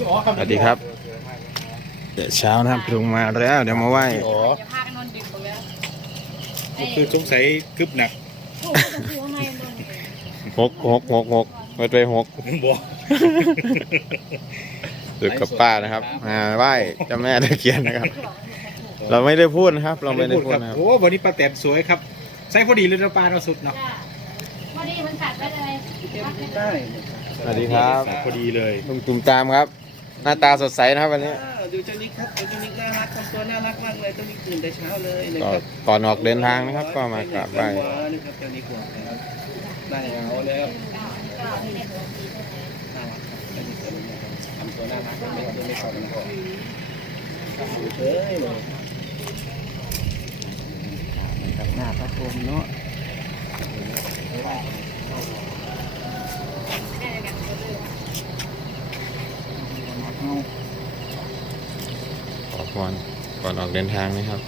สวัสดีครับ เดี๋ยวเช้านะครับลุงมาแล้ว เดี๋ยวมาไหว้อ๋อจะพากันนอนดึกหมดแล้วคือสงสัยกึบหนักโอ้โหจะพูดให้นอนดึกหกหกหกหกเปิดไปหกบอกดึกกับป้านะครับมาไหว้เจ้าแม่ตะเคียนนะครับ เราไม่ได้พูดนะครับ เราไม่ได้พูดนะครับโอ้วันนี้ป้าแตนสวยครับใส่พอดีเลยนะปลาเราสุดเนาะจ้าพอดีมันตัดไปเลยได้สวัสดีครับ พอดีเลยลุงตุ่มตามครับ หน้าตาสดใสนะครับวันนี้อ่าดูเจ้านิกครับดูเจ้านิกน่ารักทำตัวน่ารักมากเลยเจ้านิกตื่นแต่เช้าเลยนะก็ครับก่อนออกเดินทางนะครับ ก็มากราบไหว้ว้านะครับเจ้านิกหัวนะครับน่าเหงาแล้วน่ารักครับเจ้านิกตัวนี้นะครับทำตัวน่ารักไม่ไม่ไม่ขอกันก่อนดูเฉยเลยกับหน้าพระพรหมเนาะ ขอพรก่อนออกเดินทางนะครับ